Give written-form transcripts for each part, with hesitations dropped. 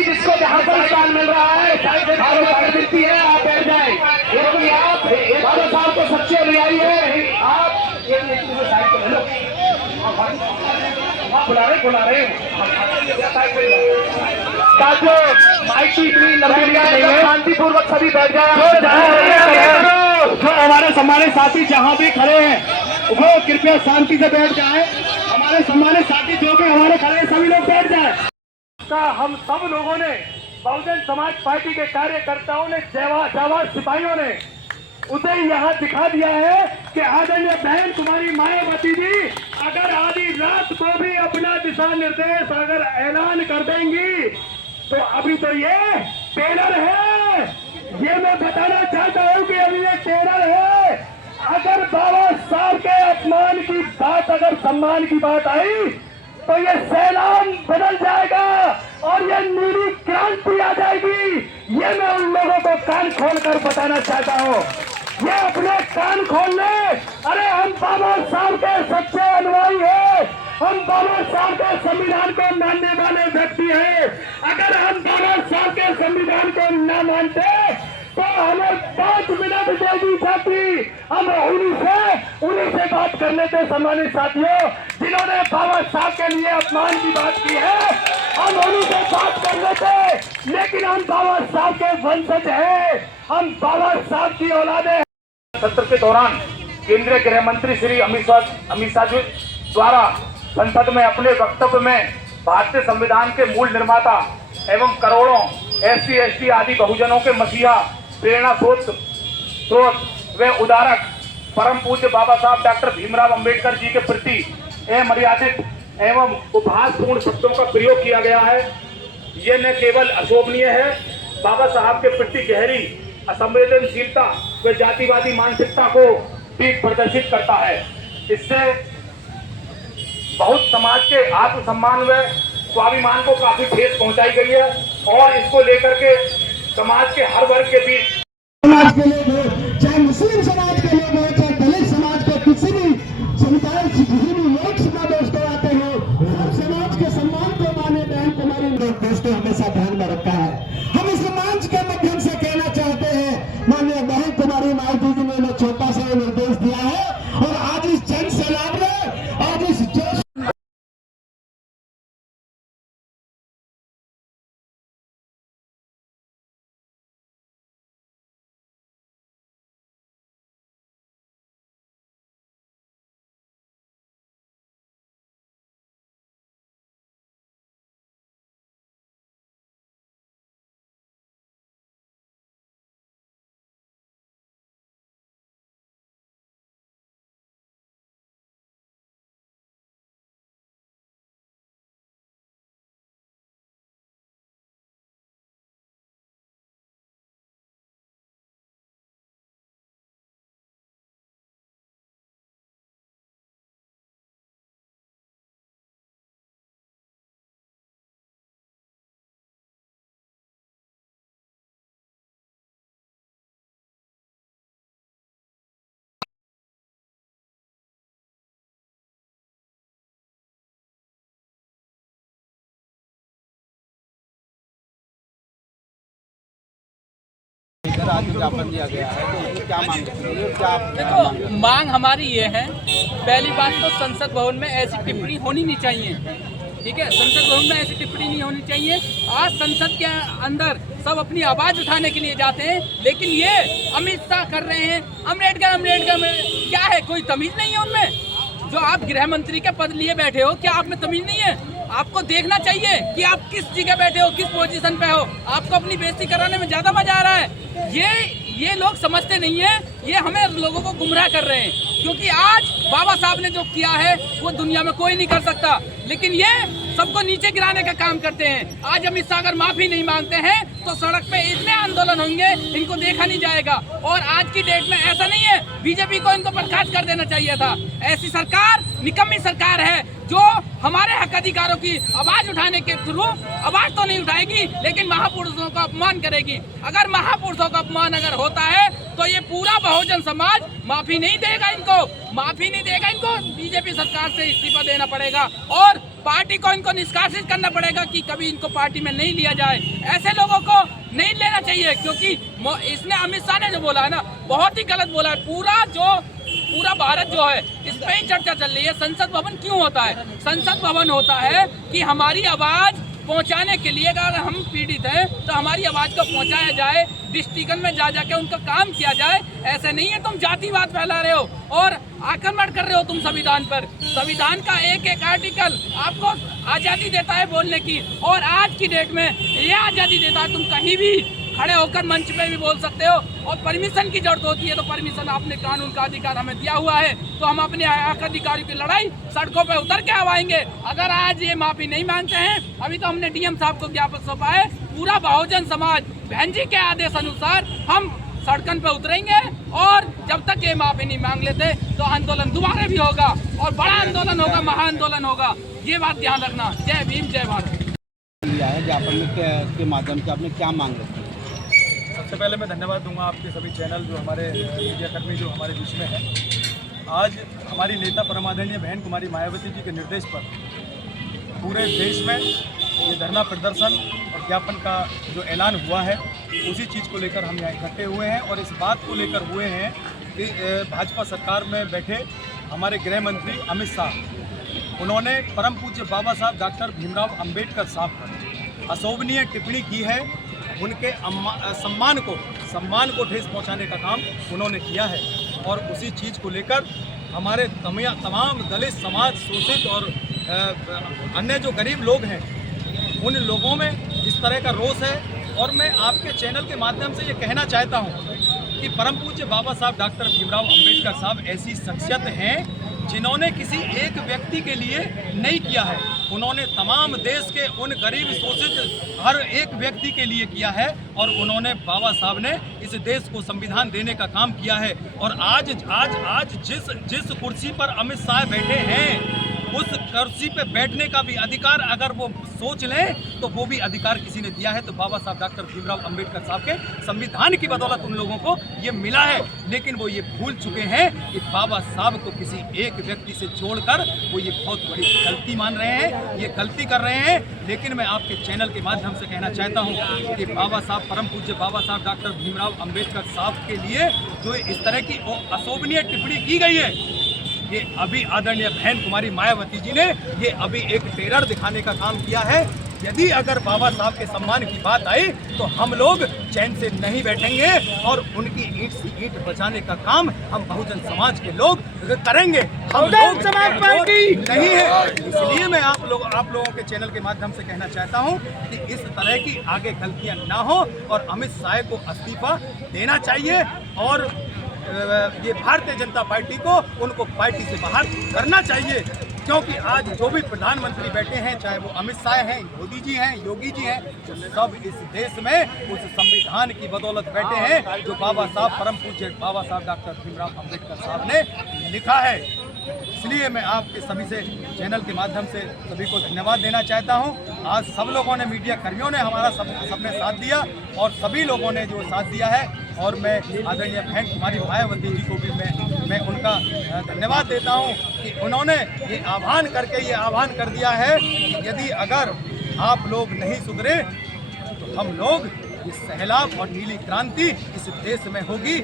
अभी जिसको जहाँ पर स्थान मिल रहा है साइड मिलती है, आप बैठ जाए। क्योंकि आप बाबा साहब को सच्चे अनुयायी है। आप एक साइड को ले लो, बुला रहे माइक की इतनी लंबी नहीं है, शांतिपूर्वक सभी बैठ जाए। जो हमारे सम्मानित साथी जहाँ भी खड़े हैं वो कृपया शांति से बैठ जाए। हमारे सम्मानित साथी जो भी हमारे खड़े हैं सभी लोग बैठ जाए। हम सब लोगों ने, बहुजन समाज पार्टी के कार्यकर्ताओं ने, जाबाज सिपाहियों ने उसे यहाँ दिखा दिया है कि आदरणीय बहन तुम्हारी मायावती जी अगर आधी रात को भी अपना दिशा निर्देश अगर ऐलान कर देंगी तो अभी तो ये टेलर है। ये मैं बताना चाहता हूँ कि अभी ये टेलर है। अगर बाबा साहब के अपमान की बात, अगर सम्मान की बात आई तो ये सैलान बदल जाएगा और ये नीली क्रांति आ जाएगी। ये मैं उन लोगों को कान खोलकर बताना चाहता हूँ। ये अपने कान खोल ले। अरे हम बाबा साहब के सच्चे अनुयायी हैं, हम बाबा साहब के संविधान को मानने वाले व्यक्ति हैं। अगर हम बाबा साहब के संविधान को न मानते तो हमें 5 मिनट दे दी जाती। हम उन्हीं से बात कर लेते। सम्मानित साथियों, जिन्होंने बाबा साहब के लिए अपमान की बात की है हम उन्हीं से बात कर लेते। लेकिन हम बाबा साहब के वंशज हैं, हम बाबा साहब की औलादे। सत्र के दौरान केंद्रीय गृह मंत्री श्री अमित शाह जी द्वारा संसद में अपने वक्तव्य में भारतीय संविधान के मूल निर्माता एवं करोड़ों SC ST आदि बहुजनों के मसीहा, प्रेरणा स्रोत व उदारक परम पूज्य बाबा साहब डॉक्टर भीमराव अंबेडकर जी के प्रति अमर्यादित एवं उपहासपूर्ण शब्दों का प्रयोग किया गया है। ये न केवल अशोभनीय है, बाबा साहब के प्रति गहरी असंवेदनशीलता व जातिवादी मानसिकता को भी प्रदर्शित करता है। इससे बहुत समाज के आत्मसम्मान व स्वाभिमान को काफी ठेस पहुंचाई गई है और इसको लेकर के समाज के हर वर्ग के बीच, समाज के लोग हो, चाहे मुस्लिम समाज के लोग हो, चाहे दलित समाज के किसी भी समुदाय किसी भी लोग समावेश कराते हो, हर समाज के सम्मान को माने बहन कुमारी दोस्तों हमेशा ध्यान में रखा है। हम इस मंच के माध्यम से कहना चाहते हैं, माननीय बहन कुमारी मायावती जी ने छोटा सा निर्देश दिया है और आज इस जन सैलाब में, आज इस जोश आज ज्ञापन दिया गया है तो क्या मांग क्या? देखो, मांग हमारी ये है, पहली बात तो संसद भवन में ऐसी टिप्पणी होनी नहीं चाहिए। ठीक है, संसद भवन में ऐसी टिप्पणी नहीं होनी चाहिए। आज संसद के अंदर सब अपनी आवाज उठाने के लिए जाते हैं, लेकिन ये अमित शाह कर रहे हैं अम्बेडकर में क्या है, कोई तमीज नहीं है उनमें। जो आप गृह मंत्री के पद लिए बैठे हो, क्या आप में तमीज नहीं है? आपको देखना चाहिए कि आप किस जगह बैठे हो, किस पोजीशन पे हो। आपको अपनी बेइज्जती कराने में ज्यादा मजा आ रहा है। ये लोग समझते नहीं है, ये हमें लोगों को गुमराह कर रहे हैं, क्योंकि आज बाबा साहब ने जो किया है वो दुनिया में कोई नहीं कर सकता, लेकिन ये सबको नीचे गिराने का काम करते हैं। आज अमित शाह अगर माफी नहीं मांगते हैं तो सड़क पे इतने आंदोलन होंगे, इनको देखा नहीं जाएगा। और आज की डेट में ऐसा नहीं है, बीजेपी को इनको बर्खास्त कर देना चाहिए था। ऐसी सरकार निकम्मी सरकार है जो हमारे हक अधिकारों की आवाज उठाने के थ्रू आवाज तो नहीं उठाएगी, लेकिन महापुरुषों का अपमान करेगी। अगर महापुरुषों का अपमान अगर होता है तो ये पूरा बहुजन समाज माफी नहीं देगा इनको बीजेपी सरकार से इस्तीफा देना पड़ेगा और पार्टी को इनको निष्कासित करना पड़ेगा कि कभी इनको पार्टी में नहीं लिया जाए। ऐसे लोगों को नहीं लेना चाहिए, क्योंकि इसने अमित शाह ने जो बोला है ना, बहुत ही गलत बोला है। पूरा भारत जो है इस पे ही चर्चा चल रही है। संसद भवन क्यों होता है? संसद भवन होता है कि हमारी आवाज पहुंचाने के लिए, अगर हम पीड़ित हैं तो हमारी आवाज को पहुंचाया जाए, डिस्ट्रिक्ट में जाके उनका काम किया जाए। ऐसे नहीं है तुम जातिवाद फैला रहे हो और आक्रमण कर रहे हो तुम संविधान पर। संविधान का एक आर्टिकल आपको आज़ादी देता है बोलने की, और आज की डेट में ये आज़ादी देता है तुम कहीं भी खड़े होकर मंच पे भी बोल सकते हो। और परमिशन की जरूरत होती है तो परमिशन आपने कानून का अधिकार हमें दिया हुआ है, तो हम अपने हक अधिकारियों की लड़ाई सड़कों पे उतर के आवाएंगे। अगर आज ये माफी नहीं मांगते हैं, अभी तो हमने डीएम साहब को ज्ञापन सौंपा है, पूरा बहुजन समाज बहन जी के आदेश अनुसार हम सड़कन पे उतरेंगे और जब तक ये माफी नहीं मांग लेते तो आंदोलन दोबारा भी होगा और बड़ा आंदोलन होगा, महाआंदोलन होगा। ये बात ध्यान रखना। जय भीम, जय भारत। ज्ञापन के माध्यम से आपने क्या मांग रखी? सबसे पहले मैं धन्यवाद दूंगा आपके सभी चैनल जो हमारे मीडियाकर्मी जो हमारे बीच में है। आज हमारी नेता परमादरणीय बहन कुमारी मायावती जी के निर्देश पर पूरे देश में ये धरना प्रदर्शन और ज्ञापन का जो ऐलान हुआ है, उसी चीज़ को लेकर हम यहाँ इकट्ठे हुए हैं। और इस बात को लेकर हुए हैं कि भाजपा सरकार में बैठे हमारे गृह मंत्री अमित शाह, उन्होंने परम पूज्य बाबा साहब डॉक्टर भीमराव अंबेडकर साहब पर अशोभनीय टिप्पणी की है। उनके सम्मान को ठेस पहुंचाने का काम उन्होंने किया है। और उसी चीज़ को लेकर हमारे तमाम दलित समाज, शोषित और अन्य जो गरीब लोग हैं, उन लोगों में इस तरह का रोष है। और मैं आपके चैनल के माध्यम से ये कहना चाहता हूँ कि परम पूज्य बाबा साहब डॉक्टर भीमराव अंबेडकर साहब ऐसी शख्सियत हैं जिन्होंने किसी एक व्यक्ति के लिए नहीं किया है, उन्होंने तमाम देश के उन गरीब शोषित हर एक व्यक्ति के लिए किया है। और उन्होंने बाबा साहब ने इस देश को संविधान देने का काम किया है। और आज जिस कुर्सी पर अमित शाह बैठे हैं, उस कुर्सी पे बैठने का भी अधिकार अगर वो सोच लें तो वो भी अधिकार किसी ने दिया है तो बाबा साहब डॉक्टर भीमराव अंबेडकर साहब के संविधान की बदौलत उन लोगों को ये मिला है। लेकिन वो ये भूल चुके हैं कि बाबा साहब को किसी एक व्यक्ति से जोड़कर वो ये बहुत बड़ी गलती मान रहे हैं, ये गलती कर रहे हैं। लेकिन मैं आपके चैनल के माध्यम से कहना चाहता हूँ कि बाबा साहब, परम पूज्य बाबा साहब डॉक्टर भीमराव अंबेडकर साहब के लिए जो इस तरह की अशोभनीय टिप्पणी की गई है, ये अभी आदरणीय बहन कुमारी मायावती जी ने ये अभी एक टेरर दिखाने का काम किया है। यदि अगर बाबा साहब के सम्मान की बात आई तो हम लोग चैन से नहीं बैठेंगे और उनकी ईंट से ईंट बचाने का काम हम बहुजन समाज के लोग करेंगे। हम लोग नहीं है। इसलिए मैं आप लोगों के चैनल के माध्यम से कहना चाहता हूं कि इस तरह की आगे गलतियां ना हो और अमित शाह को इस्तीफा देना चाहिए और ये भारतीय जनता पार्टी को उनको पार्टी से बाहर करना चाहिए। क्योंकि आज जो भी प्रधानमंत्री बैठे हैं, चाहे वो अमित शाह हैं, मोदी जी हैं, योगी जी हैं, सब इस देश में उस संविधान की बदौलत बैठे हैं जो बाबा साहब, परम पूज्य बाबा साहब डॉक्टर भीमराव अंबेडकर साहब ने लिखा है। इसलिए मैं आपके सभी से चैनल के माध्यम से सभी को धन्यवाद देना चाहता हूं। आज सब लोगों ने, मीडिया कर्मियों ने हमारा सबने साथ दिया और सभी लोगों ने जो साथ दिया है। और मैं आदरणीय बहन कुमारी मायावती जी को भी मैं उनका धन्यवाद देता हूं कि उन्होंने ये आह्वान कर दिया है कि यदि अगर आप लोग नहीं सुधरे तो हम लोग ये सैलाब और नीली क्रांति इस देश में होगी,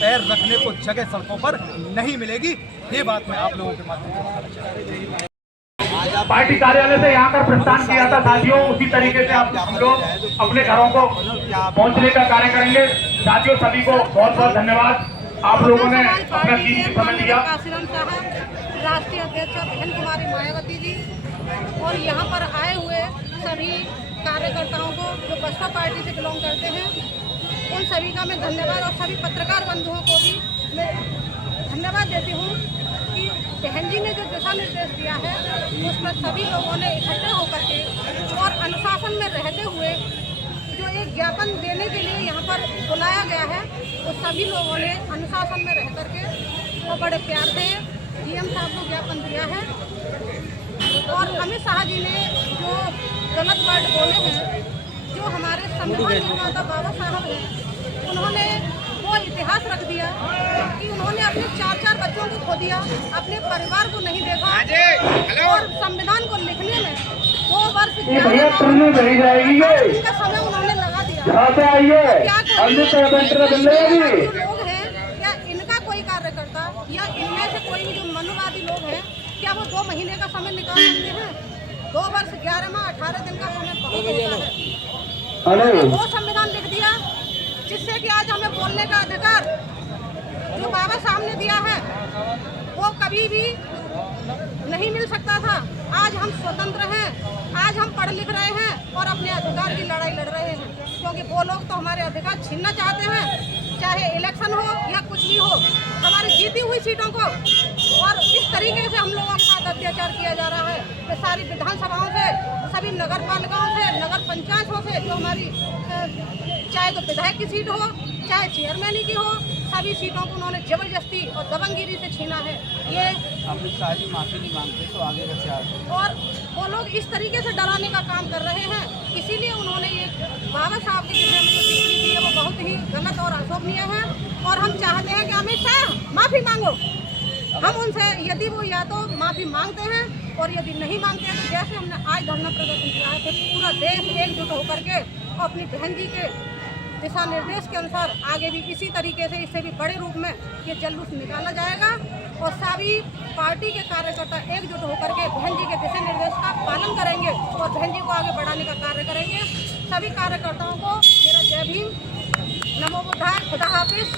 पैर रखने को जगह सड़कों पर नहीं मिलेगी। ये बात मैं आप लोगों के माध्यम से बताना चाहता हूँ। पार्टी कार्यालय से यहाँ पर प्रस्थान किया था साथियों, उसी तरीके से हम लोग अपने घरों को पहुँचने का कार्य करेंगे। साथियों सभी को बहुत बहुत धन्यवाद, आप लोगों ने अपना कीमती समय दिया। राष्ट्रीय अध्यक्ष बहन कुमारी मायावती जी और यहाँ पर आए हुए सभी कार्यकर्ताओं को जो बसपा पार्टी से बिलोंग करते हैं, उन सभी का मैं धन्यवाद और सभी पत्रकार बंधुओं को भी मैं धन्यवाद देती हूँ कि बहन जी ने जो दिशा निर्देश दिया है उस पर सभी लोगों ने इकट्ठे होकर के और अनुशासन में रहते हुए जो एक ज्ञापन देने के लिए यहाँ पर बुलाया गया है, उस सभी लोगों ने अनुशासन में रह करके और बड़े प्यार से डीएम साहब को ज्ञापन दिया है। और अमित शाह जी ने जो गलत वर्ड बोले हैं, जो हमारे संविधान निर्माता बाबा साहब हैं, उन्होंने वो इतिहास रख दिया कि उन्होंने अपने 4 बच्चों को खो दिया, अपने परिवार को नहीं देखा और संविधान को लिखने में 2 वर्ष भैया तुमने नहीं जाएगी का समय उन्होंने लगा दिया। यहाँ पे आइए क्या जो लोग हैं या इनका कोई कार्यकर्ता या इनमें से कोई भी जो मनुवादी लोग हैं, क्या वो 2 महीने का समय निकाल सकते हैं? 2 वर्ष 11 माह 18 दिन का समय बहुत होता है। वो संविधान लिख दिया जिससे कि आज हमें बोलने का अधिकार जो बाबा साहब ने दिया है वो कभी भी नहीं मिल सकता था। आज हम स्वतंत्र हैं, आज हम पढ़ लिख रहे हैं और अपने अधिकार की लड़ाई लड़ रहे हैं, क्योंकि वो लोग तो हमारे अधिकार छीनना चाहते हैं, चाहे इलेक्शन हो या कुछ भी हो, हमारी जीती हुई सीटों को। और इस तरीके से हम लोगों के साथ अत्याचार किया जा रहा है कि सारी विधानसभाओं से, सभी नगर पालिकाओं से, नगर पंचायतों से, जो हमारी चाहे तो विधायक की सीट हो चाहे चेयरमैन की हो, सभी सीटों को उन्होंने जबरदस्ती और दबंगगिरी से छीना है। ये अमित शाह जी माफी नहीं मांगते तो आगे कैसे आते? और वो लोग इस तरीके से डराने का काम कर रहे हैं, इसीलिए उन्होंने ये बाबा साहब के विषय में जो टिप्पणी दी है वो बहुत ही गलत और अशोभनीय है। और हम चाहते हैं कि अमित शाह माफ़ी मांगो। हम उनसे यदि वो या तो माफ़ी मांगते हैं और यदि नहीं मांगते हैं तो जैसे हमने आज धरना प्रदर्शन किया है कि पूरा देश एकजुट होकर के अपनी बहन जी के दिशा निर्देश के अनुसार आगे भी इसी तरीके से, इससे भी बड़े रूप में ये जुलूस निकाला जाएगा और सभी पार्टी के कार्यकर्ता एकजुट होकर के बहन जी के दिशा निर्देश का पालन करेंगे और बहन जी को आगे बढ़ाने का कार्य करेंगे। सभी कार्यकर्ताओं को मेरा जय भीम, नमो बुद्धाय, खुदा हाफिज।